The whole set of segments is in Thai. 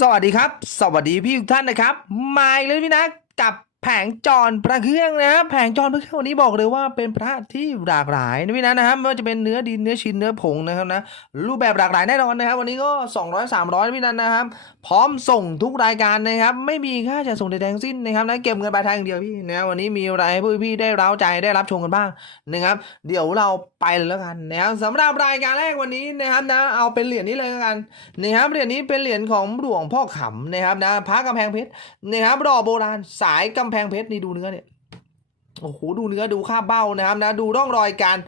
สวัสดีครับ สวัสดีพี่ทุกท่านนะครับ มาอีกแล้วพี่นะกับแผงจอรพระเครื่องนะครับแผงจอรพระเครื่องวันนี้บอกเลยว่าเป็นพระที่หลากหลายนะพี่นะนะครับไม่ว่าจะเป็นเนื้อดินเนื้อชิ้นเนื้อผงนะครับนะรูปแบบหลากหลายแน่นอนนะครับ วันนี้ก็ 200 300นะพี่นันนะครับ พร้อมส่งทุกรายการนะครับ ไม่มีค่าจะส่งใดๆทั้งสิ้นนะครับนะเก็บเงินปลายทางอย่างเดียวพี่นะวันนี้มีอะไรให้พวกพี่ได้ร้าใจได้รับชมกันบ้างนะครับ เดี๋ยวเราไปเลยแล้วกันนะครับสำหรับรายการแรกวันนี้นะครับนะเอาเป็นเหรียญนี้เลยกันนะครับเหรียญนี้เป็นเหรียญของหลวงพ่อขำนะครับนะพระกำแพงเพชรนะครับรอโบราณสายกำแพงเพชรนี่ดูเนื้อเนี่ยโอ้โหดูเนื้อดูค่าเบ้านะครับนะดูร่องรอยการ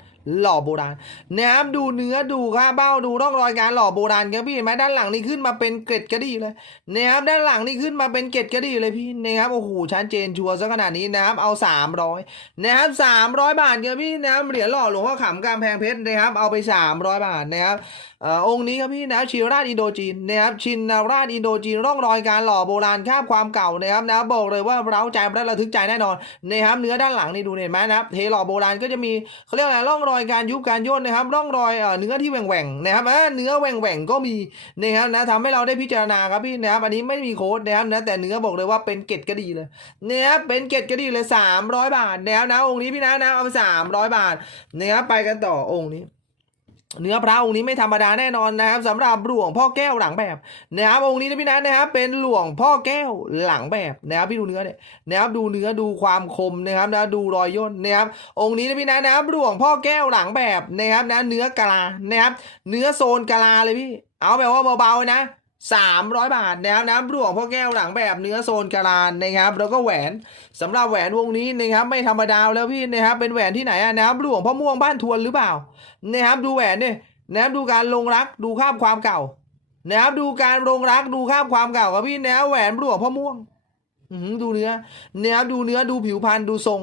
หล่อโบราณนะครับดูเนื้อดูค่าเบ้าดูร่องรอยการหล่อโบราณครับพี่เห็นไหมด้านหลังนี่ขึ้นมาเป็นเกล็ดกระดี่เลยนะครับด้านหลังนี่ขึ้นมาเป็นเกล็ดกระดี่เลยพี่นะครับโอ้โหชัดเจนชัวร์ซะขนาดนี้นะครับเอาสามร้อยนะครับสามร้อยบาทครับพี่นะครับเหรียญหล่อหลวงพ่อขำกำแพงเพชรนะครับเอาไปสามร้อยบาทนะครับเอ่อองค์นี้ครับพี่นะชินราชอินโดจีนนะครับชินราชอินโดจีนร่องรอยการหล่อโบราณคาบความเก่านะครับนะบอกเลยว่าเร้าใจและระทึกใจแน่นอนนะครับเนื้อด้านหลังนี่ดูเห็นไหมนะครับเทหล่อโบราณก็จะมีเขาเรียกอะไรร่องรอยการยุบการย่นนะครับ ร่องรอยเอ่อเนื้อที่แหว่งๆนะครับเออเนื้อแหว่งๆก็มีนะครับนะทำให้เราได้พิจารณาครับพี่นะครับอันนี้ไม่มีโค้ดนะครับนะแต่เนื้อบอกเลยว่าเป็นเกตก็ดีเลยนะครับเป็นเกตก็ดีเลย 300 บาทนะครับนะองค์นี้พี่นะนะเอาไป300บาทนะครับไปกันต่อองค์นี้ เนื้อพระองค์นี้ไม่ธรรมดาแน่นอนนะครับสำหรับหลวงพ่อแก้วหลังแบบนะครับองค์นี้นะพี่นัทนะครับเป็นหลวงพ่อแก้วหลังแบบนะครับพี่ดูเนื้อเนี่ยนะครับดูเนื้อดูความคมนะครับนะดูรอยย่นนะครับองค์นี้นะพี่นัทนะครับหลวงพ่อแก้วหลังแบบนะครับนะเนื้อกะลานะครับเนื้อโซนกะลาเลยพี่ เอาแบบว่าเบาๆนะ สามร้อยบาทนะครับนะหลวงพ่อแก้วหลังแบบเนื้อโซนกาลานนะครับ แล้วก็แหวนสำหรับแหวนวงนี้นะครับไม่ธรรมดาแล้วพี่นะครับเป็นแหวนที่ไหนอะน้ำรับหลวงพ่อม่วงบ้านทวนหรือเปล่านะครับดูแหวนเนี่ยนะครับดูการลงรักดูข้ามความเก่านะครับดูการลงรักดูข้ามความเก่าครับพี่นะแหวนหลวงพ่อม่วง ดูเนื้อนะครับดูเนื้อดูผิวพรรณดูทรง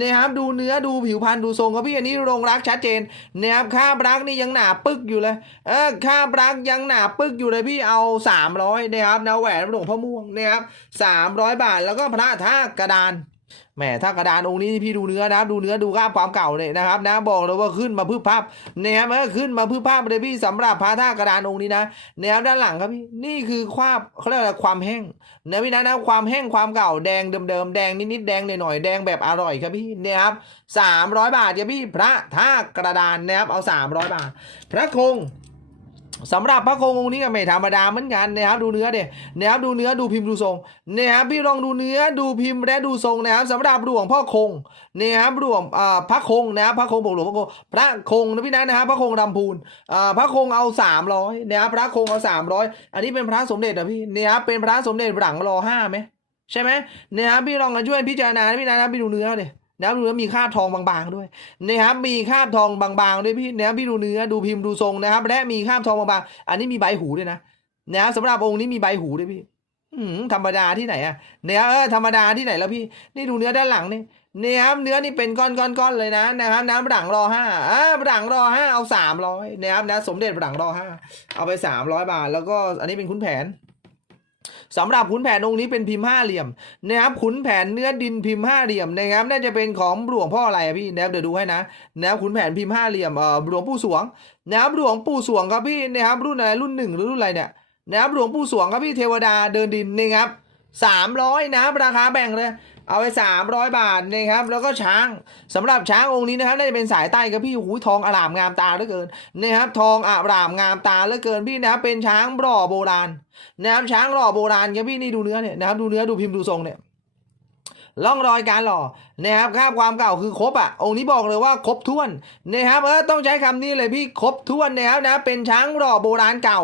นะครับดูเนื้อดูผิวพรรณดูทรงครับพี่อันนี้ลงรักชัดเจนนะครับค่ามรักนี่ยังหนาปึกอยู่เลยเออค่ามรักยังหนาปึกอยู่เลยพี่เอาสามร้อยนะครับนาแหวนหลวงพ่อม่วงนะครับสามร้อยบาทแล้วก็พระท่ากระดาน แหมถ้ากระดานองค์นี้พี่ดูเนื้อนะครับดูเนื้อดูกล้ามความเก่าเลยนะครับนะบอกเลยว่าขึ้นมาพืบภาพนะครับขึ้นมาพืบภาพเลยพี่สำหรับพระท่ากระดานองค์นี้นะนะครับด้านหลังครับพี่นี่คือความเขาเรียกอะไรความแห้งนะพี่นะนะความแห้งความเก่าแดงเดิมๆแดงนิดๆแดงหน่อยๆแดงแบบอร่อยครับพี่นะครับสามร้อยบาทครับพี่พระท่ากระดานนะครับเอาสามร้อยบาท พระคง สำหรับพระโคงองค์นี้ก็ไม่ธรรมดาเหมือนกันนะครับดูเนื้อเด็นะครับดูเนื้อดูพิมพ์ดูทรงนะครับพี่ลองดูเนื้อดูพิมพ์และดูทรงนะครับสำหรับหลวงพ่อคงนะครับหลวงอ่าพระคงนะครับพระคงบอกหลวงพ่อคงพระคงนะพี่นะนะครับพระคงลำพูนพระคงเอาสามร้อยนะครับพระคงเอาสามร้อยอันนี้เป็นพระสมเด็จนะพี่นะครับเป็นพระสมเด็จหลังรอห้าไหมใช่ไหมนะครับพี่ลองกันช่วยพิจารณานะพี่นะนะพี่ดูเนื้อเด็ นะครับดูแล้วมีคราบทองบางๆด้วยนะครับมีคราบทองบางๆด้วยพี่นะพี่ดูเนื้อดูพิมพ์ดูทรงนะครับ และมีคราบทองบางๆอันนี้มีใบหูด้วยนะนะสำหรับองค์นี้มีใบหูด้วยพี่ธรรมดาที่ไหนอะเนี่ยเออธรรมดาที่ไหนแล้วพี่นี่ดูเนื้อด้านหลังนี่นี่ครับเนื้อนี่เป็นก้อนๆๆเลยนะนะครับน้ำหลังรอห้าอ่าหลังรอห้าเอาสามร้อยนะครับนะสมเด็จหลังรอห้าเอาไปสามร้อยบาท แล้วก็อันนี้เป็นขุนแผน สำหรับขุนแผนองค์นี้เป็นพิมพ์ห้าเหลี่ยมนะครับขุนแผนเนื้อดินพิมพ์ห้าเหลี่ยมนะครับน่าจะเป็นของหลวงพ่ออะไรอะพี่นะครับเดี๋ยวดูให้นะนะครับขุนแผนพิมพ์ห้าเหลี่ยมเอ่อหลวงปู่สวงนะครับหลวงปู่สวงครับพี่นะครับรุ่นอะไรรุ่นหนึ่งหรือรุ่นอะไรเนี่ยนะครับหลวงปู่สวงครับพี่เทวดาเดินดินนะครับสามร้อยนะราคาแบ่งเลย เอาไปสามร้อยบาทนะครับ แล้วก็ช้างสำหรับช้างองค์นี้นะครับ น่าจะเป็นสายใต้ครับพี่หูทองอร่ามงามตาเหลือเกินนะครับ ทองอร่ามงามตาเหลือเกินพี่นะครับเป็นช้างหล่อโบราณนะครับช้างหล่อโบราณครับพี่นี่ดูเนื้อเนี่ยนะครับดูเนื้อดูพิมพ์ดูทรงเนี่ยร่องรอยการหล่อนะครับคราความเก่าคือครบอะองค์นี้บอกเลยว่าครบถ้วนนะครับเออต้องใช้คำนี้เลยพี่ครบถ้วนนะครับนะเป็นช้างหล่อโบราณเก่า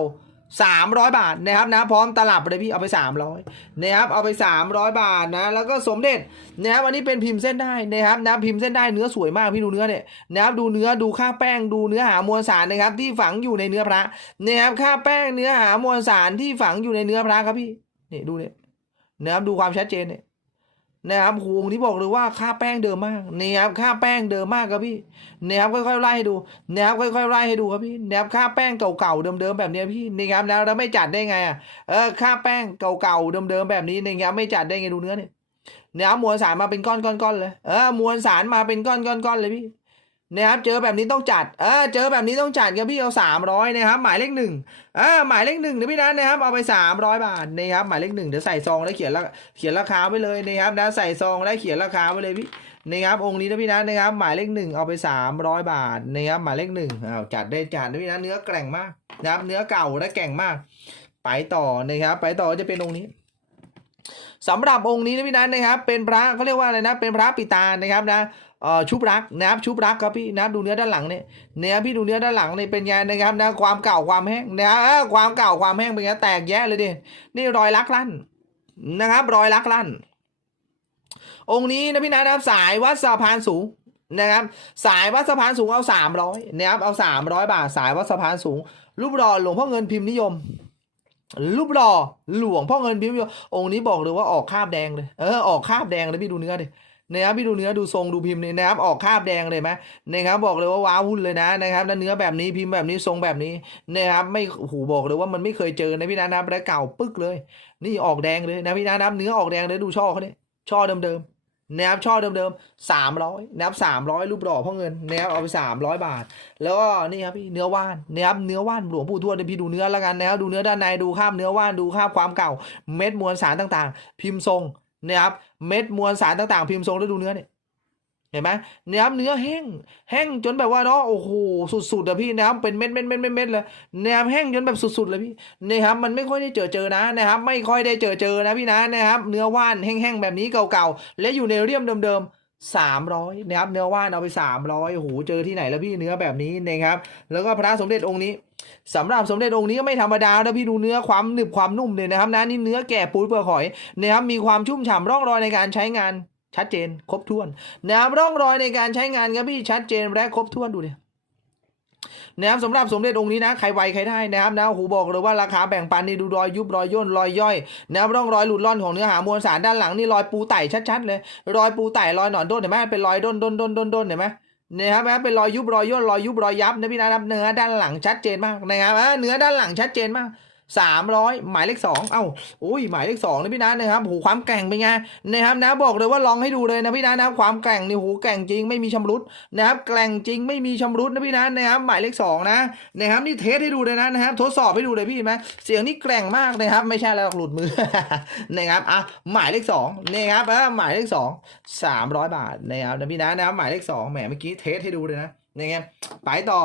300 บาทนะครับนะพร้อมตลับเลยพี่เอาไป 300นะครับเอาไป 300 บาทนะแล้วก็สมเด็จนะครับอันนี้เป็นพิมพ์เส้นได้นะครับนะพิมพ์เส้นได้เนื้อสวยมากพี่ดูเนื้อเนี่ยนะครับดูเนื้อดูค่าแป้งดูเนื้อหามวลสารนะครับที่ฝังอยู่ในเนื้อพระนะครับค่าแป้งเนื้อหามวลสารที่ฝังอยู่ในเนื้อพระครับพี่นี่ดูเนี่ยนะครับดูความชัดเจนเนี่ย นะครับโหวงนี้บอกเลยว่าค่าแป้งเดิมมากนะครับค่าแป้งเดิมมากครับพี่นะครับค่อยๆไล่ให้ดูนะครับค่อยๆไล่ให้ดูครับพี่นะครับค่าแป้งเก่าๆเดิมๆแบบนี้พี่นะครับแล้วเราไม่จัดได้ไงอะเออค่าแป้งเก่าๆเดิมๆแบบนี้นะครับไม่จัดได้ไงดูเนื้อเนี่ยนะครับมวลสารมาเป็นก้อนๆเลยเออมวลสารมาเป็นก้อนๆเลยพี่ นะครับเจอแบบนี้ต้องจัดเออเจอแบบนี้ต้องจัดครับพี่เอาสามร้อยนะครับหมายเลขหนึ่งเออหมายเลขหนึ่งนะพี่นะนะครับเอาไปสามร้อยบาทนะครับหมายเลขหนึ่งเดี๋ยวใส่ซองแล้วเขียนราเขียนราคาไว้เลยนะครับนะใส่ซองแล้วเขียนราคาไว้เลยพี่นะครับองค์นี้นะพี่นะนะครับหมายเลขหนึ่งเอาไปสามร้อยบาทนะครับหมายเลขหนึ่งอ้าวจัดได้จัดนะพี่นะเนื้อแกร่งมากนะครับเนื้อเก่าและแกร่งมาก ไปต่อนะครับไปต่อจะเป็นองค์นี้สำหรับองค์นี้นะพี่นัทนะครับเป็นพระเขาเรียกว่าอะไรนะเป็นพระปิตานะครับนะ ชุบรักนะครับชุบรักครับพี่นะดูเนื้อด้านหลังเนี่ยเนี่ยพี่ดูเนื้อด้านหลังเนี่ยเป็นไงนะครับนะความเก่าความแห้งนะความเก่าความแห้งเป็นไงแตกแยะเลยดินี่รอยลักลั่นนะครับ รอยลักลั่น องค์นี้นะพี่นัทนะครับสายวัดสะพานสูงนะครับ สายวัดสะพานสูงเอาสามร้อยนะครับเอาสามร้อยบาท สายวัดสะพานสูง รูปรอหลวงพ่อเงินพิมพ์นิยมรูปรอหลวงพ่อเงินพิมพ์นิยมองค์นี้บอกเลยว่าออกคาบแดงเลยเออออกคาบแดงเลยพี่ดูเนื้อดิ นะครับพี่ดูเนื้อดูทรงดูพิมพ์นี่นะครับออกคาบแดงเลยไหมนะครับบอกเลยว่าว้าวุ่นเลยนะนะครับแล้วเนื้อแบบนี้พิมพ์แบบนี้ทรงแบบนี้นะครับไม่โอ้โหบอกเลยว่ามันไม่เคยเจอนะพี่นะนะแล้วเก่าปึ๊กเลย นี่ออกแดงเลยนะพี่นะนะเนื้อออกแดงเลยดูช่อเขาเนี่ยช่อเดิมๆนะครับช่อเดิมๆสามร้อยนะครับสามร้อยรูปรอพ่อเงินนะครับเอาไปสามร้อยบาท แล้วก็นี่ครับพี่เนื้อว่านนะครับเนื้อว่านหลวงปู่ทวดเนี่ยพี่ดูเนื้อแล้วกันนะครับดูเนื้อด้านในดูคราบเนื้อว่านดูคราบความเก่า เม็ดมวลสารต่างๆ พิมพ์ทรง นะครับเม็ดมวลสารต่างๆ พิมพ์ทรงแล้วดูเนื้อเนี่ยเห็นไหมเนื้อเนื้อแห้ง แห้งจนแบบว่าเนาะโอ้โหสุดๆอะพี่นะครับเป็นเม็ดเม็ดเม็ดเม็ดเม็ดเลยนะครับแห้งจนแบบสุดๆเลยพี่นะครับมันไม่ค่อยได้เจอเจอนะนะครับ ไม่ค่อยได้เจอเจอนะพี่นะนะครับ เนื้อว่านแห้งๆแบบนี้เก่าๆและอยู่ในเรียมเดิมๆสามร้อยนะครับเนื้อว่านเอาไปสามร้อยโอ้โหเจอที่ไหนแล้วพี่เนื้อแบบนี้นะครับ แล้วก็พระสมเด็จองค์นี้ สำหรับสมเด็จองค์นี้ก็ไม่ธรรมดานะพี่ดูเนื้อความหนึบความนุ่มเลยนะครับนะนี่เนื้อแก่ปุ้ยเปลือกหอยนะครับมีความชุ่มฉ่ำร่องรอยในการใช้งานชัดเจน ครบถ้วนนะครับร่องรอยในการใช้งานครับพี่ชัดเจนและครบถ้วนดูดินะครับสำหรับสมเด็จองค์นี้นะใครไวใครได้นะครับนะโอ้โหบอกเลยว่าราคาแบ่งปันนี่ดูรอยยุบรอยย่นรอยย่อยนะครับร่องรอยหลุดร่อนของเนื้อหามวลสารด้านหลังนี่รอยปูไต่ชัดๆเลย รอยปูไต่รอยหนอนด้นเห็นไหมเป็นรอยด้นด้นด้นด้นด้นเห็นไหม นะครับนะเป็นรอยยุบรอยย่นรอยยุบรอยยับนะพี่นะครับเนื้อด้านหลังชัดเจนมากนะครับเนื้อด้านหลังชัดเจนมาก สามร้อยหมายเลขสองเอ้าอุ้ยหมายเลขสองนะพี่นะนะครับโหความแกร่งเป็นไงนะครับนะบอกเลยว่าลองให้ดูเลยนะพี่นะนะครับความแกร่งนี่โหแกร่งจริงไม่มีชำรุดนะครับแกร่งจริงไม่มีชำรุดนะพี่นะนะครับหมายเลขสองนะนะครับนี่เทสให้ดูเลยนะนะครับทดสอบให้ดูเลยพี่เห็นไหมเสียงนี่แกร่งมากนะครับไม่ใช่แล้วหลุดมือนะครับอะหมายเลขสองนะครับอะหมายเลขสองสามร้อยบาทนะครับนะพี่นะนะครับหมายเลขสองแหมเมื่อกี้เทสให้ดูเลยนะ นะครับไปต่อ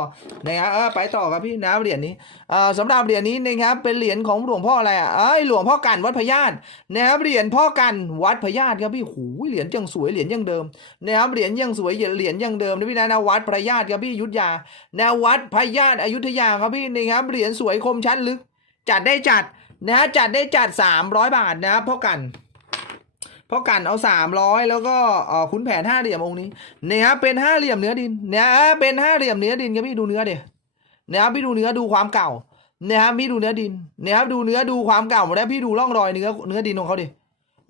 นะครับเออไปต่อครับพี่นะเหรียญนี้เอ่อสำหรับเหรียญนี้นะครับเป็นเหรียญของหลวงพ่ออะไรอะเอ้ยหลวงพ่อกันวัดพญาตนะครับเหรียญพ่อกันวัดพญาตครับพี่หูยเหรียญยังสวยเหรียญยังเดิมนะครับเหรียญยังสวยเหรียญยังเดิมนะพี่นะนะวัดพญาตครับพี่ยุทธยานะวัดพญาตอยุธยาครับพี่นะครับเหรียญสวยคมชัดลึก จัดได้จัดนะฮะจัดได้จัด 300 บาทนะครับพ่อกัน พ่อกันเอาสามร้อยแล้วก็เออขุนแผนห้าเหลี่ยมองค์นี้เนี่ยครับเป็นห้าเหลี่ยมเนื้อดินเนี่ยเป็นห้าเหลี่ยมเนื้อดินครับพี่ดูเนื้อเดี๋ยวนะครับพี่ดูเนื้อดูความเก่าเนะครับพี่ดูเนื้อดินเนะครับดูเนื้อดูความเก่าแล้วพี่ดูร่องรอยเนื้อเนื้อดินของเขาดิ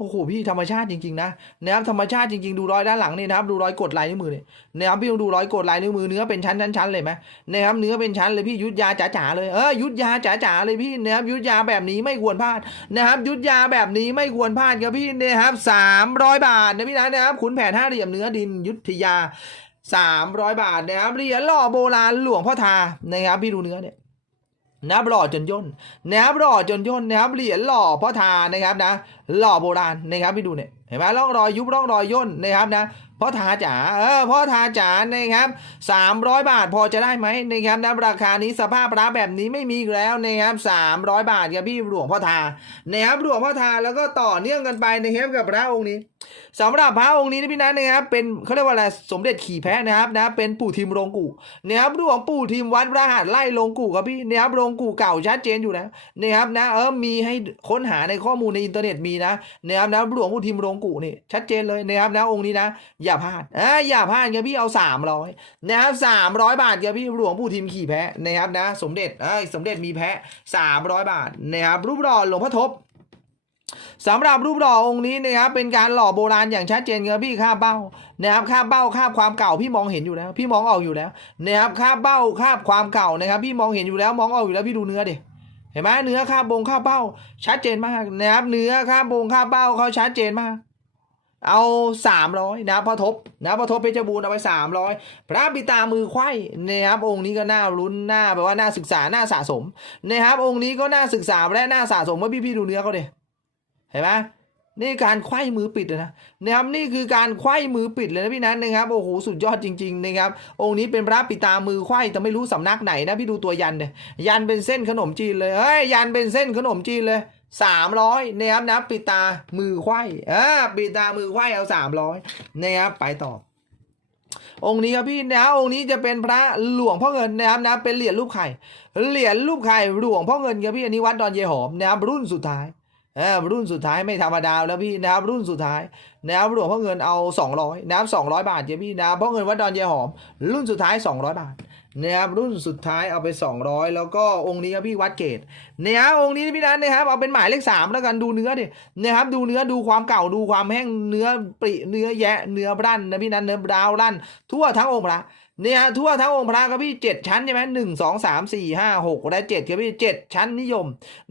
โอ้โหพี่ธรรมชาติจริงๆนะนะครับธรรมชาติจริงๆดูรอยด้านหลังนี่นะครับดูรอยกดลายนิ้วมือเนี่ยนะครับพี่ลองดูรอยกดลายนิ้วมือเนื้อเป็นชั้นๆๆเลยไหมนะครับเนื้อเป็นชั้นเลยพี่ยุทธยาจ๋าๆเลยเออยุทธยาจ๋าๆเลยพี่นะครับยุทธยาแบบนี้ไม่ควรพลาดนะครับยุทธยาแบบนี้ไม่ควรพลาดครับพี่นะครับสามร้อยบาทนะพี่นะนะครับขุนแผนห้าเหลี่ยมเนื้อดินยุทธยาสามร้อยบาทนะครับเหรียญหล่อโบราณหลวงพ่อทานะครับพี่ดูเนื้อเนี่ยนะครับหล่อจนย่นนะครับหล่อจนย่นนะครับเหรียญหล่อพ่อทานะครับนะ หล่อโบราณนะครับพี่ดูเนี่ยเห็นไหมร่องรอยยุบร่องรอยย่นนะครับนะพ่อทาจ๋าเออพ่อทาจ๋านะครับสามร้อยบาทพอจะได้ไหมนะครับนะราคานี้สภาพพระแบบนี้ไม่มีอีกแล้วนะครับสามร้อยบาทครับพี่หลวงพ่อทานะครับหลวงพ่อทาแล้วก็ต่อเนื่องกันไปนะครับกับพระองค์นี้สำหรับพระองค์นี้นะพี่นัทนะครับ เป็นเขาเรียกว่าอะไรสมเด็จขี่แพะนะครับนะเป็นปู่ทิมโรงกู่นะครับหลวงปู่ทิมวัดพระหัตไล่โรงกู่ครับพี่นะครับโรงกู่เก่าชัดเจนอยู่นะนะครับนะเออมีให้ค้นหาในข้อมูลในอินเทอร์เน็ตมีนะนะครับนะหลวงปู่ทิมโรงกู่นี่ชัดเจนเลยนะครับนะองค์นี้นะ อย่าพลาดอ่าอย่าพลาดครับพี่เอาสามร้อยนะครับสามร้อยบาทครับพี่หลวงปู่ทิมขี่แพะนะครับนะ สมเด็จเอ้ยสมเด็จมีแพะสามร้อยบาทนะครับรูปหล่อหลวงพ่อทบสำหรับรูปหล่อองค์นี้นะครับเป็นการหล่อโบราณอย่างชัดเจนครับพี่คาบเบ้านะครับคาบเบ้าคาบความเก่าพี่มองเห็นอยู่แล้ว พี่มองออกอยู่แล้วนะครับคาบเบ้าคาบความเก่านะครับ พี่มองเห็นอยู่แล้วมองออกอยู่แล้วพี่ดูเนื้อดิ เห็นไหมเนื้อค่าบงค่าเป้า ชัดเจนมากนะครับเนื้อค่าบงค่าเป้าเขาชัดเจนมาก เอาสามร้อยนะพอทบนะพอทบเพชรบูรณ์เอาไปสามร้อยพระบิตามือไขว้นะครับองค์นี้ก็น่าลุ้นน่าแบบว่าน่าศึกษาน่าสะสมนะครับองค์นี้ก็น่าศึกษาและน่าสะสมว่าพี่พี่ๆดูเนื้อเขาดิเห็นไหม นี่การไขว้มือปิดนะนะครับนี่คือการไขว้มือปิดเลยนะพี่นัทนะครับโอ้โหสุดยอดจริงๆนะครับองค์นี้เป็นพระปิตามือไขว้แต่ไม่รู้สำนักไหนนะพี่ดูตัวยันเนี่ยยันเป็นเส้นขนมจีนเลยเฮ้ยยันเป็นเส้นขนมจีนเลยสามร้อยนะครับนะปิตามือไขว้อ่าปิตามือไขว้เอาสามร้อยนะครับไปต่อองค์นี้ครับพี่นะองค์นี้จะเป็นพระหลวงพ่อเงินนะครับนะเป็นเหรียญรูปไข่เหรียญรูปไข่หลวงพ่อเงินครับพี่อันนี้วัดดอนเยหอมนะครับรุ่นสุดท้าย รุ่นสุดท้ายไม่ธรรมดาแล้วพี่นะครับรุ่นสุดท้ายนะครับหลวงพ่อเงินเอา 200นะครับ200 บาทครับพี่นะครับพ่อเงินวัดดอนเยหอม รุ่นสุดท้าย 200 บาทนะครับรุ่นสุดท้ายเอาไป 200 แล้วก็องค์นี้ครับพี่วัดเกตนะครับองค์นี้พี่นัทนะครับเอาเป็นหมายเลขสามแล้วกันดูเนื้อดินะครับดูเนื้อดูความเก่าดูความแห้งเนื้อปริเนื้อแยะเนื้อรั่นนะพี่นัทเนื้อดาวรั่นทั่วทั้งองค์พระ เนี่ยฮะทั่วทั้งองค์พระครับพี่เจ็ดชั้นใช่ไหมหนึ่งสองสามสี่ห้าหกและเจ็ดครับพี่เจ็ดชั้นนิยม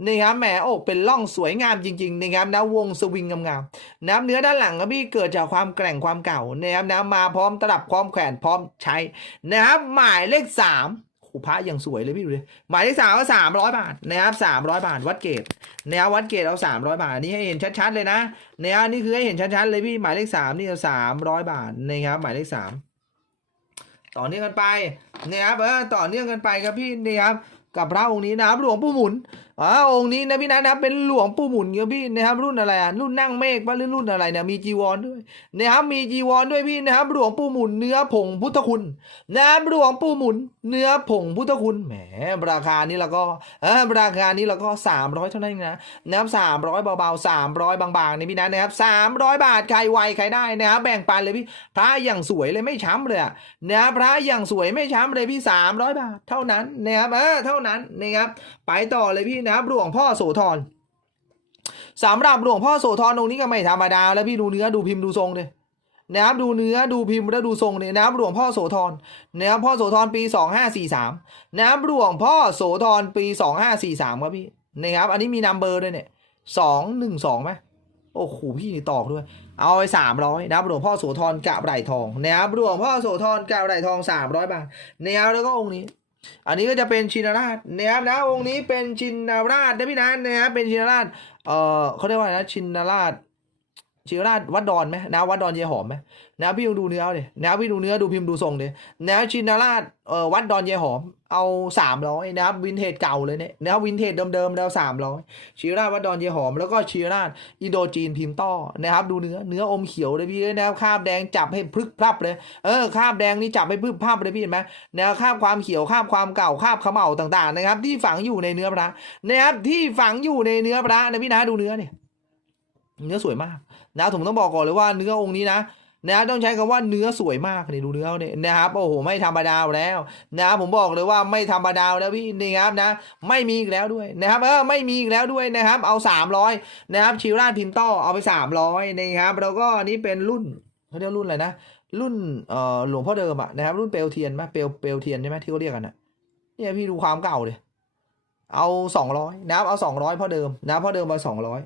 นี่ครับแหมอกเป็นร่องสวยงามจริงๆนะครับนะวงสวิงงามๆน้ำเนื้อด้านหลังครับพี่เกิดจากความแกร่งความเก่านะครับนะมาพร้อมตลับพร้อมแขวนพร้อมใช้นะครับหมายเลขสามโอ้พระอย่างสวยเลยพี่ดูดิหมายเลขสามก็สามร้อยบาทนะครับสามร้อยบาทวัดเกตนะครับวัดเกตเอาสามร้อยบาทนี่ให้เห็นชัดๆเลยนะนะครับนี่คือให้เห็นชัดๆเลยพี่หมายเลขสามนี่เอาสามร้อยบาทนะครับหมายเลขสาม ต่อเนื่องกันไปนะครับเออต่อเนื่องกันไปครับพี่นี่ครับกับพระองค์นี้นะครับหลวงปู่หมุน อ๋อองค์นี้นะพี่นัทนะครับเป็นหลวงปู่หมุนครับพี่นะครับรุ่นอะไรอะรุ่นนั่งเมฆปะหรือรุ่นอะไรเนี่ยมีจีวรด้วยนะครับมีจีวรด้วยพี่นะครับหลวงปู่หมุนเนื้อผงพุทธคุณนะครับหลวงปู่หมุนเนื้อผงพุทธคุณแหมราคานี้แล้วก็เออราคานี้แล้วก็สามร้อยเท่านั้นนะนะครับสามร้อยเบาๆสามร้อยบางๆนี่พี่นัทนะครับสามร้อยบาทใครไวใครได้นะครับแบ่งปันเลยพี่พระอย่างสวยเลยไม่ช้ำเลยนะครับพระอย่างสวยไม่ช้ำเลยพี่สามร้อยบาทเท่านั้นนะครับเออเท่านั้นนะครับไปต่อเลยพี่นะครับหลวงพ่อโสธรสำหรับหลวงพ่อโสธรองค์นี้ก็ไม่ธรรมดา แล้วพี่ดูเนื้อดูพิมพ์ดูทรงเลยนะครับดูเนื้อดูพิมพ์แล้วดูทรงเนี่ยนะครับหลวงพ่อโสธรนะครับพ่อโสธรปีสองห้าสี่สามนะครับหลวงพ่อโสธรปีสองห้าสี่สามครับพี่นะครับอันนี้มีนัมเบอร์ด้วยเนี่ยสองหนึ่งสองไหมโอ้โหพี่นี่ตอกด้วย เอาไปสามร้อยนะครับหลวงพ่อโสธรกะไหลทองนะครับหลวงพ่อโสธรกะไหลทองสามร้อยบาทนะครับแล้วก็องค์นี้ อันนี้ก็จะเป็นชินราชนะครับนะองค์นี้เป็นชินราชนะพี่นันนะครับเป็นชินราชเอ่อเขาเรียกว่าอะไรนะชินราช ชินราชวัดดอนไหมนะวัดดอนเยหอมไหมนะพี่ลองดูเนื้อเลยนะพี่ดูเนื้อดูพิมพ์ดูทรงเลยนะชินราชเอ่อวัดดอนเยหอม เอาสามร้อยนะวินเทจเก่าเลยเนี่ยนะวินเทจเดิมๆแล้วสามร้อยชินราชวัดดอนเยหอม แล้วก็ชินราชอินโดจีนพิมพ์ต้อนะครับดูเนื้อเนื้ออมเขียวเลยพี่นะครับคาบแดงจับให้พลึกพลับเลยเออคาบแดงนี่จับให้พลึกพลับเลยพี่เห็นไหมแนวคาบความเขียวคาบความเก่าคาบขม่าต่างๆนะครับ ที่ฝังอยู่ในเนื้อพระนะครับที่ฝังอยู่ในเนื้อพระนะพี่นะดูเนื้อเนี่ย เนื้อสวยมากนะผมต้องบอกก่อนเลยว่าเนื้อองค์นี้นะนะต้องใช้คำว่าเนื้อสวยมากนี่ดูเนื้อเนี่ยนะครับโอ้โหไม่ธรรมดาแล้วนะผมบอกเลยว่าไม่ธรรมดาแล้วพี่นี่ครับนะ ไม่มีอีกแล้วด้วยนะครับเออไม่มีอีกแล้วด้วยนะครับ เอาสามร้อยนะครับชิวราชพิมพ์ต้เอาไปสามร้อยนะครับแล้วก็อันนี้เป็นรุ่นเขาเรียกรุ่นอะไรนะรุ่นเอ่อหลวงพ่อเดิมอะนะครับ รุ่นเปลวเทียนไหมเปลวเปลวเทียนใช่ไหมที่เขาเรียกกันอะเนี่ยพี่ดูความเก่าเลยเอาสองร้อยนะครับเอาสองร้อยพ่อเดิมนะครับพ่อเดิมเอาสองร้อย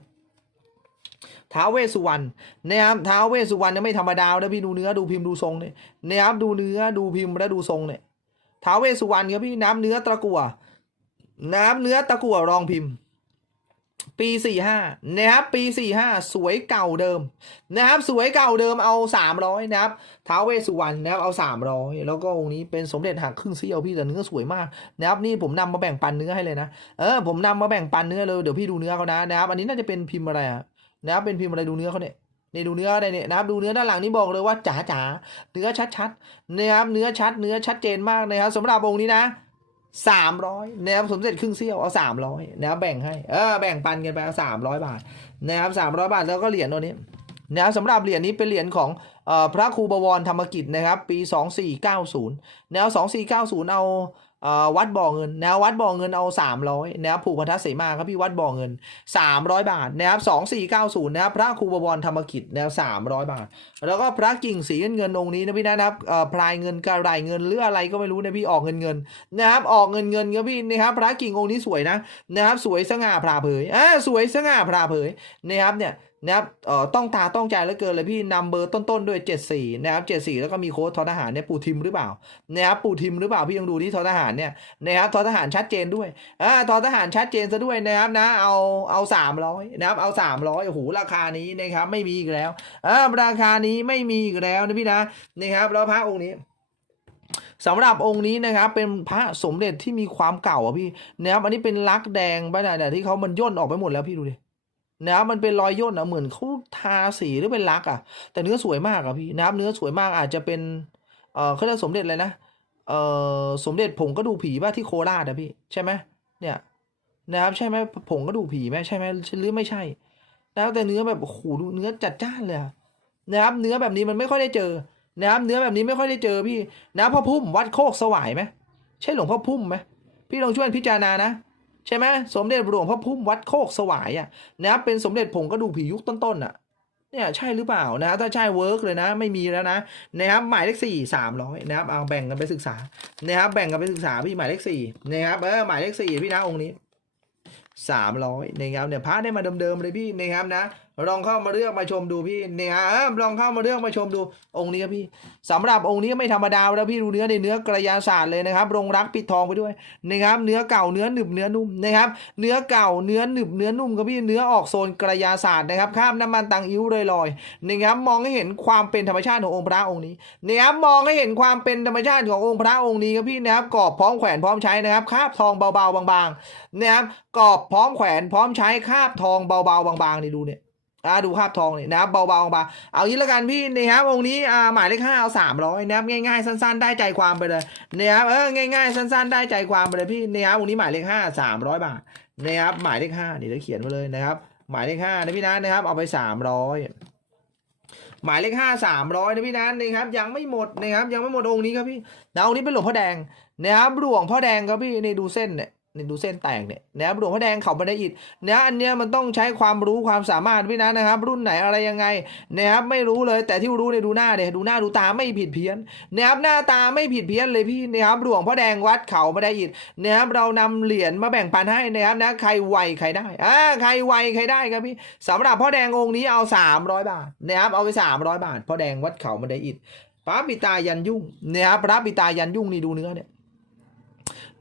ท้าวเวสุวรรณนะครับท้าวเวสุวรรณเนี่ยไม่ธรรมดาแล้วพี่ดูเนื้อดูพิมพ์ดูทรงเนี่ยนะครับดูเนื้อดูพิมพ์และดูทรงเนี่ยท้าวเวสุวรรณครับพี่น้ำเนื้อตะกั่วน้ำเนื้อตะกั่วรองพิมพ์ ปีสี่ห้านะครับปีสี่ห้าสวยเก่าเดิมนะครับสวยเก่าเดิมเอาสามร้อยนะครับท้าวเวสุวรรณนะครับเอาสามร้อยแล้วก็องค์นี้เป็นสมเด็จหักครึ่งเสี้ยวพี่แต่เนื้อสวยมากนะครับนี่ผมนำมาแบ่งปันเนื้อให้เลยนะเออผมนำมาแบ่งปันเนื้อเลยเดี๋ยวพี่ดูเนื้อเขานะนะครับอันนี้น่าจะเป็นพิมพ์อะไรอะ นะครับเป็นพิมพ์อะไรดูเนื้อเขาเนี่ยนี่ดูเนื้อได้เนี่ยนะครับดูเนื้อด้านหลังนี่บอกเลยว่าจ๋าจ๋าเนื้อชัดๆนะครับเนื้อชัดเนื้อชัดเจนมากนะครับสำหรับองค์นี้นะสามร้อยนะครับสมเด็จครึ่งเสี้ยวเอาสามร้อยนะครับแบ่งให้เออแบ่งปันกันไปเอาสามร้อยบาทนะครับสามร้อยบาทแล้วก็เหรียญตัวนี้นะครับสำหรับเหรียญนี้เป็นเหรียญของเอ่อพระครูบวรธรรมกิจนะครับปี 2490แนว2490 เอาเอ่อ วัดบ่อเงินแนววัดบ่อเงินเอา 300นะครับผูกพันธเสมาครับพี่วัดบ่อเงิน 300 บาทนะครับ2490นะครับพระครูบวรธรรมกิจแนว300 บาท แล้วก็พระกิ่งสีเงินองค์นี้นะพี่นะครับพลายเงินกระไรเงินหรืออะไรก็ไม่รู้นะพี่ออกเงินเงินนะครับออกเงินเงินครับพี่นะครับพระกิ่งองค์นี้สวยนะนะครับสวยสง่าผ่าเผยอ่าสวยสง่าผ่าเผยนะครับเนี่ย นะครับเอ่อต้องตาต้องใจเหลือเกินเลยพี่นำเบอร์ต้นๆด้วย 74 นะครับ 74 แล้วก็มีโค้ดทอทหารเนี่ยปูทิมหรือเปล่านะครับปูทิมหรือเปล่าพี่ยังดูที่ทอทหารเนี่ยนะครับทอทหารชัดเจนด้วยอ่าทอทหารชัดเจนซะด้วยนะครับนะเอาเอา 300 นะครับเอา 300โอ้โหราคานี้นะครับไม่มีอีกแล้วอ่าราคานี้ไม่มีอีกแล้วนะพี่นะนะครับแล้วพระองค์นี้สำหรับองค์นี้นะครับเป็นพระสมเด็จที่มีความเก่าอะพี่นะครับอันนี้เป็นลักแดงไปไหนแต่ที่เขามันย่นออกไปหมดแล้วพี่ดูดิ นะมันเป็นรอยย่นอะเหมือนเขาทาสีหรือเป็นลักอะแต่เนื้อสวยมากอะพี่นะครับเนื้อสวยมากอาจจะเป็นเออเขาเรียกสมเด็จอะไรนะเออสมเด็จผงกระดูกผีป่ะที่โคราชอะพี่ใช่ไหมเนี่ยนะครับใช่ไหมผงกระดูกผีไหมใช่ไหมหรือไม่ใช่นะครับแต่เนื้อแบบโอ้โหดูเนื้อจัดจ้านเลยนะครับเนื้อแบบนี้มันไม่ค่อยได้เจอนะครับเนื้อแบบนี้ไม่ค่อยได้เจอพี่นะพ่อพุ่มวัดโคกสวายไหมใช่หลวงพ่อพุ่มไหมพี่ลองช่วยพิจารณานะ ใช่ไหมสมเด็จหลวงพ่อพุ่มวัดโคกสวายอะนะครับเป็นสมเด็จผงกระดูกผียุคต้นๆอะเนี่ยใช่หรือเปล่านะถ้าใช่เวิร์กเลยนะไม่มีแล้วนะนะครับหมายเลขสี่สามร้อยนะครับเอาแบ่งกันไปศึกษานะครับแบ่งกันไปศึกษาพี่หมายเลขสี่นะครับเออหมายเลขสี่พี่นะองค์นี้สามร้อยนะครับเนี่ยพระได้มาเดิมๆเลยพี่นะครับนะลองเข้ามาเลือกมาชมดูพี่เนี่ยลองเข้ามาเลือกมาชมดูองค์นี้ครับพี่สำหรับองค์นี้ไม่ธรรมดาแล้วพี่ดูเนื้อในเนื้อกระยาศาสตร์เลยนะครับรงรักปิดทองไปด้วยนะครับเนื้อเก่าเนื้อหนึบเนื้อนุ่มนะครับเนื้อเก่าเนื้อหนึบเนื้อนุ่มครับพี่เนื้อออกโซนกระยาศาสตร์นะครับข้ามน้ำมันตังอิ้วเลยลอยๆนะครับมองให้เห็นความเป็นธรรมชาติขององค์พระองค์นี้นะครับมองให้เห็นความเป็นธรรมชาติขององค์พระองค์นี้ครับพี่นะครับกรอบพร้อมแขวนพร้อมใช้นะครับคาบทองเบาๆบางๆนะครับกรอบพร้อมแขวนพร้อมใช้คาบทองเบาๆบางๆนี่ดูเนี่ย อ่าดูภาพทองนี่นะครับเบาๆบางๆเอางี้แล้วกันพี่นะครับองค์นี้อ่าหมายเลขห้าเอาสามร้อยนะครับง่ายๆสั้น ๆ ได้ใจความไปเลยนะครับเออง่ายๆสั้น ๆ ได้ใจความไปเลยพี่นะครับองค์นี้หมายเลขห้าสามร้อยบาทนะครับหมายเลขห้านี่เราเขียนไว้เลยนะครับ หมายเลขห้านะพี่นะนะครับเอาไปสามร้อยหมายเลขห้าสามร้อยนะพี่นะนะครับยังไม่หมดนะครับยังไม่หมดองค์นี้ครับพี่นะองค์นี้เป็นหลวงพ่อแดงนะครับหลวงพ่อแดงครับพี่นี่ดูเส้นเนี่ย นี่ดูเส้นแตกเนี่ยนะครับหลวงพ่อแดงเขาบันไดอิฐนะอันเนี้ยมันต้องใช้ความรู้ความสามารถพี่นะนะครับ รุ่นไหนอะไรยังไงนะครับไม่รู้เลยแต่ที่รู้ในยดูหน้าเดี๋ยดูหน้าดูตาไม่ผิดเพี้ยนนะครับหน้าตาไม่ผิดเพี้ยนเลยพี่นะครับหลวงพ่อแดงวัดเขาไม่ได้อิดนะครับเรานำเหรียญมาแบ่งปันให้นะครับนะใครไวใครได้อ่าใครไวใครได้ครับพี่สำหรับพ่อแดงองค์นี้เอา 300 บาทนะครับเอาไป 300 บาทพ่อแดงวัดเขาไม่ได้อิดพระปิตายันยุ่งนะครับพระปิตายันยุ่งนี่ดูเนื้อเนี่ย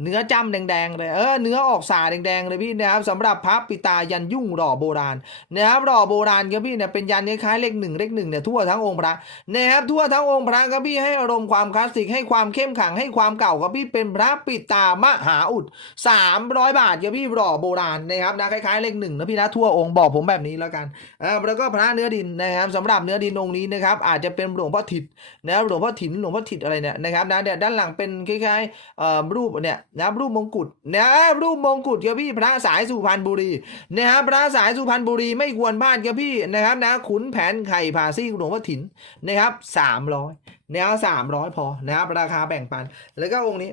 เนื้อจ้ำแดงๆเลยเออเนื้อออกสาแดงๆเลยพี่นะครับสำหรับพระปิตายันยุ่งหล่อโบราณนะครับหล่อโบราณครับพี่เนี่ยเป็นยันคล้ายๆเลขหนึ่งเลขหนึ่งเนี่ยทั่วทั้งองค์พระนะครับทั่วทั้งองค์พระครับพี่ให้อารมณ์ความคลาสสิกให้ความเข้มขังให้ความเก่าครับพี่เป็นพระปิตามหาอุด300 บาทครับพี่หล่อโบราณนะครับนะคล้ายๆเลขหนึ่งนะพี่นะทั่วองค์บอกผมแบบนี้แล้วกันอ่าแล้วก็พระเนื้อดินนะครับสำหรับเนื้อดินองค์นี้นะครับอาจจะเป็นหลวงพ่อถิตนะครับหลวงพ่อถินหลวงพ่อถิตอะไรเนี่ยนะครับนะเนี่ยด้านหลังเป็นคล้ายๆรูปเนี่ย นะครับรูปมงกุฎนะครับรูปมงกุฎครับพี่พระสายสุพรรณบุรีนะครับพระสายสุพรรณบุรีไม่ควรพลาดครับพี่นะครับนะขุนแผนไข่ผาซี่หลวงพ่อถิ่นนะครับสามร้อยนะครับสามร้อยพอนะครับราคาแบ่งปัน แล้วก็องค์นี้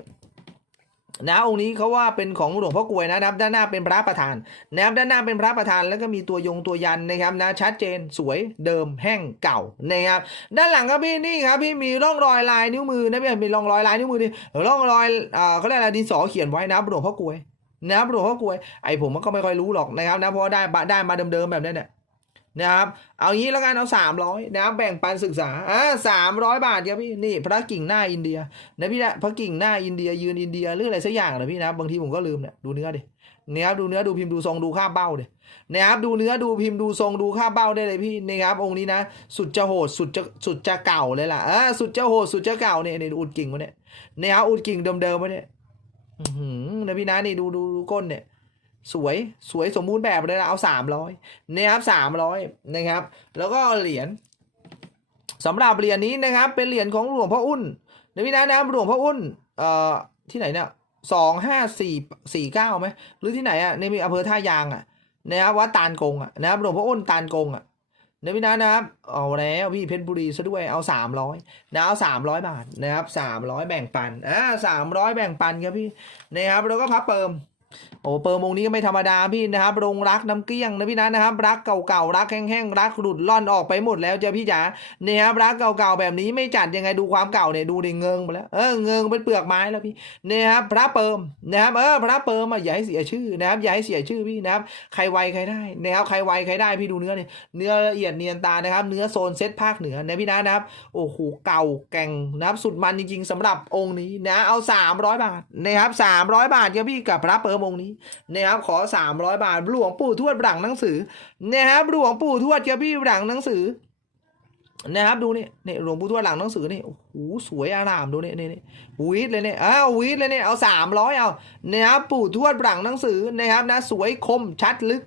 นะองค์นี้เขาว่าเป็นของหลวงพ่อกวยนะครับ ด้านหน้าเป็นพระประธานนะครับด้านหน้าเป็นพระประธานแล้วก็มีตัวยงตัวยันนะครับนะชัดเจนสวยเดิมแห้งเก่านะครับด้านหลังครับพี่นี่ครับพี่มีร่องรอยลายนิ้วมือนะพี่มีร่องรอยลายนิ้วมือดิร่องรอยอ่าเขาเรียกอะไรดินสอเขียนไว้นะหลวงพ่อ กวยนะหลวงพ่อกวยไอผมมันก็ไม่ค่อยรู้หรอกนะครับนะเพราะได้ได้มาเดิมๆแบบนี้เนี่ย นะครับ เอางี้แล้วกันเอาสามร้อยนะครับแบ่งปันศึกษาอ่าสามร้อยบาทครับพี่นี่พระกิ่งหน้าอินเดียนะพี่นะพระกิ่งหน้าอินเดียยืนอินเดียหรืออะไรสักอย่างนะพี่นะบางทีผมก็ลืมเนี่ยดูเนื้อดิเนี่ยครับดูเนื้อดูพิมพ์ดูทรงดูค่าเบ้าเดนะครับดูเนื้อดูพิมพ์ดูทรงดูค่าเบ้าได้เลยพี่นะครับองค์นี้นะ สุดจะโหดสุดจะสุดจะเก่าเลยล่ะอ่าสุดจะโหดสุดจะเก่าเนี่ยเนี่ยอุดกิ่งวะเนี่ยนี่ยครับอุดกิ่งเดิมๆวะเนี่ยอือหือนะพี่นะนี่ดูดูดูก้นเนี่ย สวยสวยสมบูรณ์แบบเลยนะเอาสามร้อยนะครับสามร้อยนะครับ แล้วก็เหรียญสำหรับเหรียญนี้นะครับ เป็นเหรียญของหลวงพ่ออุ่นนะพี่นะนะหลวงพ่ออุ่นเอ่อที่ไหนเนี่ยสองห้าสี่สี่เก้าไหมหรือที่ไหนอะในมีอำเภอท่ายางอะนะครับวัดตาลกงอะนะครับหลวงพ่ออุ่นตาลกงอะนะพี่นะนะครับเอาแล้วพี่เพชรบุรีซะด้วยเอาสามร้อยนะเอาสามร้อยบาทนะครับสามร้อยแบ่งปันอ่าสามร้อยแบ่งปันครับพี่นะครับแล้วก็พับเปิม โอ้เปิร์มองค์นี้ก็ไม่ธรรมดาพี่นะครับรงรักน้ำเกลี้ยงนะพี่นะนะครับ รักเก่าๆรักแห้งๆรักหลุดล่อนออกไปหมดแล้วจ้ะพี่จ๋าเนี่ยครับรักเก่าๆแบบนี้ไม่จัดยังไงดูความเก่าเนี่ยดูดิเงิงไปแล้วเออเงิงเป็นเปลือกไม้แล้วพี่เนี่ยครับพระเปิมนะครับเออพระเปิมอะอย่าให้เสียชื่อนะครับอย่าให้เสียชื่อพี่นะครับใครไวใครได้นะครับใครไวใครได้พี่ดูเนื้อเนี่ยเนื้อละเอียดเนียนตานะครับ เนื้อโซนเซตภาคเหนือนะพี่นะนะครับโอ้โหเก่าแก่งนะครับสุดมันจริงๆสำหรับองค์นี้นะเอา 300 บาทนะครับ300 บาทครับพี่กับพระเปิร์มงนี้นะครับขอ 300 บาทหลวงปู่ทวดหลังหนังสือนะครับหลวงปู่ทวดครับพี่หลังหนังสือนะครับดูนี่นี่หลวงปู่ทวดหลังหนังสือนี่โอ้โหสวยอารามดูนี่นี่นี่วีดเลยเนี่ยอ้าววีดเลยเนี่ยเอา300เอานะครับปู่ทวดหลังหนังสือนะครับนะสวยคมชัดลึก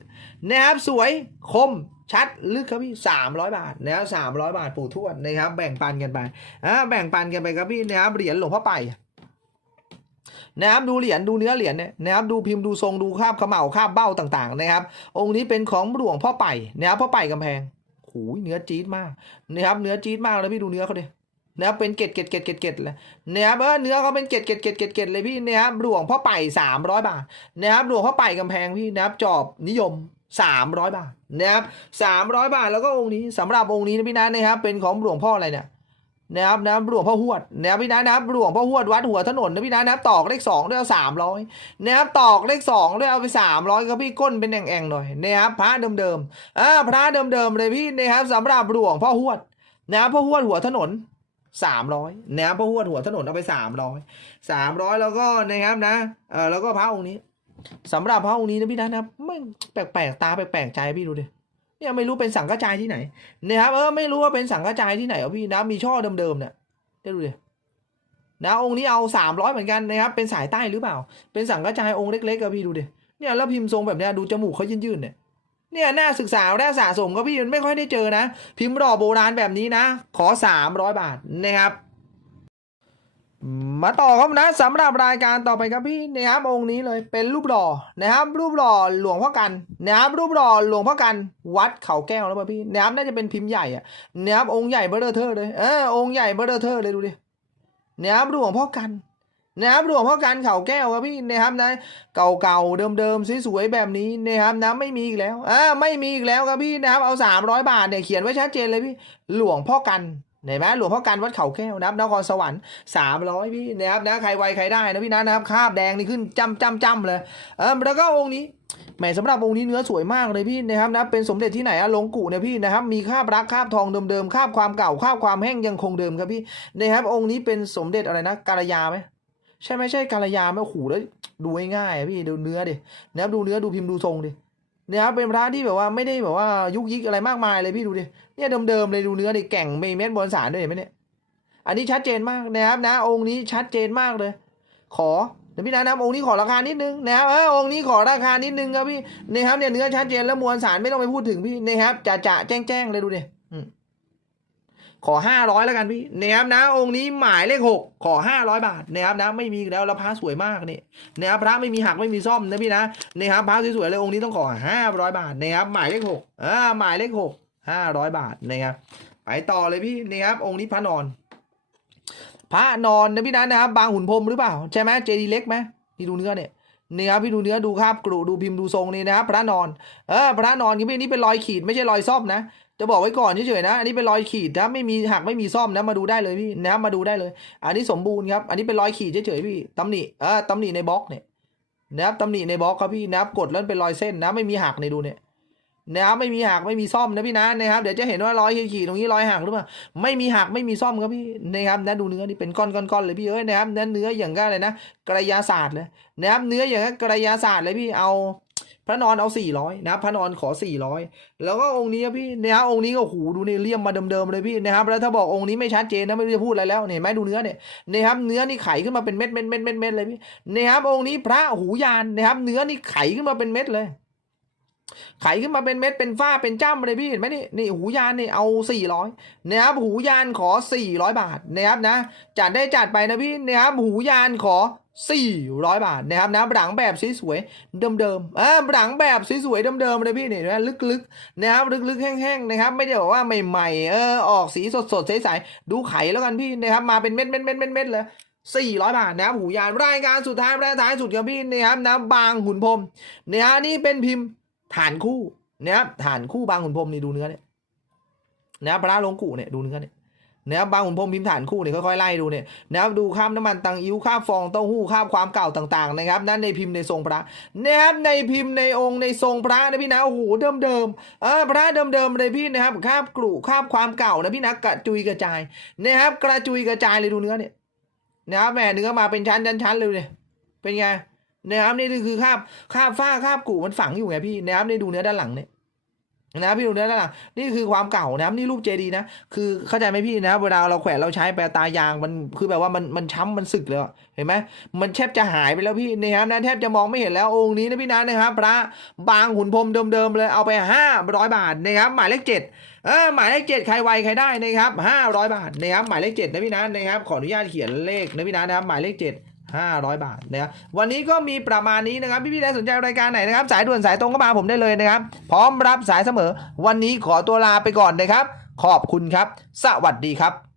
นะครับสวยคมชัดลึกครับพี่300บาทนะครับ300บาทปู่ทวดนะครับแบ่งปันกันไปอ่าแบ่งปันกันไปครับพี่นะครับเหรียญหลวงพ่อไป นะครับดูเหรียญดูเนื้อเหรียญเนี่ยนะครับดูพิมพ์ดูทรงดูคาบเขม่าคาบเบ้าต่างๆนะครับ องค์นี้เป็นของหลวงพ่อไปนะครับพ่อไปกำแพงหูยเนื้อจี๊ดมากนะครับเนื้อจี๊ดมากเลยพี่ดูเนื้อเขาดินะครับเป็นเกล็ดเกล็ดเกล็ดเกล็ดเกล็ดเลยนะครับเออเนื้อเขาเป็นเกล็ดเกล็ดเกล็ดเกล็ดเกล็ดเลยพี่นะครับหลวงพ่อไปสามร้อยบาทนะครับหลวงพ่อไปกำแพงพี่นะครับจอบนิยม300บาทนะครับ300บาทแล้วก็องค์นี้สำหรับองค์นี้นะพี่นะนะครับเป็นของหลวงพ่ออะไรเนี่ย นะครับนะหลวงพ่อหวดนะครับพี่นะนะครับหลวงพ่อหวดวัดหัวถนนนะพี่นะนะครับตอกเลขสองด้วยเอาสามร้อยนะครับตอกเลขสองด้วยเอาไปสามร้อยก็พี่ก้นเป็นแอ่งๆหน่อยนะครับพระเดิมๆอ่าพระเดิมๆเลยพี่นะครับสำหรับหลวงพ่อหวดนะครับพ่อหวดหัวถนนสามร้อยนะครับพ่อหวดหัวถนนเอาไปสามร้อยสามร้อยแล้วก็นะครับนะเออแล้วก็พระองค์นี้สำหรับพระองค์นี้นะพี่นะนะครับไม่แปลกๆตาแปลกๆใจพี่ดูดิ เนี่ยไม่รู้เป็นสังกัจจายที่ไหนนะครับเออไม่รู้ว่าเป็นสังกระจายที่ไหนอะพี่นะมีช่อเดิมๆเนี่ยได้ดูดินะองค์นี้เอาสามร้อยเหมือนกันนะครับเป็นสายใต้หรือเปล่า เป็นสังกระจายองค์เล็กๆกับพี่ดูดิเนี่ยแล้วพิมพ์ทรงแบบเนี้ยดูจมูกเขายื่นๆเนี่ยเนี่ยน่าศึกษาน่าสะสมก็พี่มันไม่ค่อยได้เจอนะ พิมพ์รอโบราณแบบนี้นะ ขอสามร้อยบาทนะครับ มาต่อครับนะสำหรับรายการต่อไปครับพี่นะครับองค์นี้เลยเป็นรูปหล่อนะครับ รูปหล่อหลวงพ่อกันนะครับรูปหล่อหลวงพ่อกันวัดเขาแก้วแล้วป่ะพี่นะครับน่าจะเป็นพิมพ์ใหญ่อะนะครับองค์ใหญ่เบอร์เทอร์เลยเออองค์ใหญ่เบอร์เทอร์เลยดูดินะครับหลวงพ่อกันนะครับหลวงพ่อกันเขาแก้วครับพี่นะครับนะเก่าๆเดิมๆสวยๆแบบนี้นะครับนะไม่มีอีกแล้วอ่าไม่มีอีกแล้วครับพี่นะครับเอาสามร้อยบาทเนี่ยเขียนไว้ชัดเจนเลยพี่หลวงพ่อกัน เห็นไหมหลวงพ่อกันวัดเขาแก้วนะครับนครสวรรค์สามร้อยพี่นะครับนะใครไวใครได้นะพี่นะนะครับคาบแดงนี่ขึ้นจำจำจำเลยเออแล้วก็องค์นี้แหมสำหรับองค์นี้เนื้อสวยมากเลยพี่นะครับนะเป็นสมเด็จที่ไหนอะลงกุเนี่ยพี่นะครับมีคาบรักคาบทองเดิมๆคาบความเก่าคาบความแห้งยังคงเดิมครับพี่นะครับองค์นี้เป็นสมเด็จอะไรนะกาลยาไหมใช่ไหมใช่กาลยาไหมโอ้โหแล้วดูง่ายๆพี่ดูเนื้อดินะครับดูเนื้อดูพิมพ์ดูทรงดิ เนี่ยครับเป็นพระที่แบบว่าไม่ได้แบบว่ายุกยิกอะไรมากมายเลยพี่ดูดิเนี่ยเดิมๆเลยดูเนื้อดิแก่งไม่เม็ดบนสารด้วยเห็นไหมเนี่ยอันนี้ชัดเจนมากนะครับนะ องค์นี้ชัดเจนมากเลย ขอเดี๋ยวพี่นะนะองค์นี้ขอราคานิดนึงนะครับเออองค์นี้ขอราคานิดนึงครับพี่นะครับเนี่ยเนื้อชัดเจนแล้วมวลสารไม่ต้องไปพูดถึงพี่นะครับจะจะแจ้งแจ้งเลยดูดิอืม ขอห้าร้อยแล้วกันพี่นะครับนะองค์นี้หมายเลขหกขอห้าร้อยบาทนะครับนะไม่มีแล้วแล้วพระสวยมากนี่นะครับพระไม่มีหักไม่มีซ่อมนะพี่นะนะครับพระสวยๆเลยองค์นี้ต้องขอห้าร้อยบาทนะครับหมายเลขหกอ่าหมายเลขหกห้าร้อยบาทนะครับไปต่อเลยพี่นะครับองค์นี้พระนอน พระนอนนะพี่นัทนะครับบางหุ่นพรมหรือเปล่าใช่ไหมเจดีเล็กไหมพี่ดูเนื้อเนี่ยนี่ครับพี่ดูเนื้อดูคราบกรุดูพิมพ์ดูทรงนี่นะครับพระนอนเออพระนอนพี่นี่เป็นรอยขีดไม่ใช่รอยซ่อมนะจะบอกไว้ก่อนเฉยๆนะ อันนี้เป็นรอยขีดนะไม่มีหักไม่มีซ่อมนะมาดูได้เลยพี่นะมาดูได้เลย อันนี้สมบูรณ์ครับ อันนี้เป็นรอยขีดเฉยๆพี่ตำหนิเออตำหนิในบล็อกเนี่ยนะครับตำหนิในบล็อกครับพี่นะครับกดแล้วเป็นรอยเส้นนะไม่มีหักในดูเนี่ยนะครับไม่มีหักไม่มีซ่อมนะพี่นะนะครับเดี๋ยวจะเห็นว่ารอยขีดตรงนี้รอยหักหรือเปล่าไม่มีหักไม่มีซ่อมครับพี่นะครับนะดูเนื้อนี่เป็นก้อนๆๆเลยพี่เอ้ยนะครับเนื้อเนื้ออย่างก็เลยนะกระยาศาสตร์เลยนะครับเนื้ออย่างก็กระยาศาสตร์เลยพี่เอา พระนอนเอาสี่ร้อยนะพระนอนขอสี่ร้อยแล้วก็องค์นี้ครับพี่นะครับองค์นี้ก็โอ้โหดูนี่เลี่ยมมาเดิมๆเลยพี่นะครับแล้วถ้าบอกองค์นี้ไม่ชัดเจนนะไม่รู้จะพูดอะไรแล้วเนี่ยเห็นไหมดูเนื้อเนี่ยนะครับเนื้อนี่ไขขึ้นมาเป็นเม็ดเม็ดเม็ดเม็ดเม็ดเลยพี่นะครับองค์นี้พระหูยานนะครับเนื้อนี่ไขขึ้นมาเป็นเม็ดเลยไขขึ้นมาเป็นเม็ดเป็นฝ้าเป็นจ้ำเลยพี่เห็นไหมนี่นี่หูยานนี่เอาสี่ร้อยนะครับหูยานขอสี่ร้อยบาทนะครับนะจัดได้จัดไปนะพี่นะครับหูยานขอ สี่ร้อยบาทนะครับนะหลังแบบสวยๆเดิมๆอ่าหลังแบบสวยๆเดิมๆเลยพี่เนี่ยนะลึกๆนะครับลึกๆแห้งๆนะครับไม่ได้บอกว่าใหม่ๆเออออกสีสดๆใสๆดูไขแล้วกันพี่นะครับมาเป็นเม็ดเม็ดเม็ดเม็ดเม็ดเลย400 บาทนะครับหูยานรายการสุดท้ายรายท้ายสุดครับพี่นะครับนะบางขุนพรมเนี่ยนี่เป็นพิมพ์ฐานคู่นะครับฐานคู่บางขุนพรมนี่ดูเนื้อเนี่ยนะครับพระลงกูเนี่ยดูเนื้อเนี่ย นะครับบางขุนพรมพิมพ์ฐานคู่เนี่ยค่อยๆไล่ดูเนี่ยนะครับดูข้ามน้ำมันตังอิ้วข้ามฟองเต้าหู้ข้ามความเก่าต่างๆนะครับนั่นในพิมพ์ในทรงพระนะครับในพิมพ์ในองค์ในทรงพระนะพี่นะโอ้โหเดิมๆเออพระเดิมๆเลยพี่นะครับข้ามกรุข้ามความเก่านะพี่นะกระจุยกระจายนะครับกระจุยกระจายเลยดูเนื้อเนี่ยนะครับแหมเนื้อมาเป็นชั้นชั้นชั้นเลยเนี่ยเป็นไงนะครับนี่คือคาบคาบฝ้าคาบกูมันฝังอยู่ไงพี่นะครับนี่ดูเนื้อด้านหลังเนี่ย นะพี่ดูเนื้อด้านหลังนี่คือความเก่านะนี่รูปเจดีนะ คือเข้าใจไหมพี่นะ เวลาเราแขวนเราใช้แปรตายางมันคือแบบว่ามันมันช้ำมันสึกเลยเห็นไหมมันแทบจะหายไปแล้วพี่นะครับนะแทบจะมองไม่เห็นแล้วองค์นี้นะพี่นะนะครับพระบางหุ่นพรมเดิมๆเลยเอาไปห้าร้อยบาทนะครับหมายเลขเจ็ดเออหมายเลขเจ็ดใครไวใครได้นะครับห้าร้อยบาทนะครับหมายเลขเจ็ดนะพี่นัทนะครับขออนุญาตเขียนเลขนะพี่นัทนะครับหมายเลขเจ็ด ห้าร้อยบาทนะครับวันนี้ก็มีประมาณนี้นะครับพี่ๆใครสนใจรายการไหนนะครับ สายด่วนสายตรงก็มาผมได้เลยนะครับ พร้อมรับสายเสมอ วันนี้ขอตัวลาไปก่อนนะครับ ขอบคุณครับ สวัสดีครับ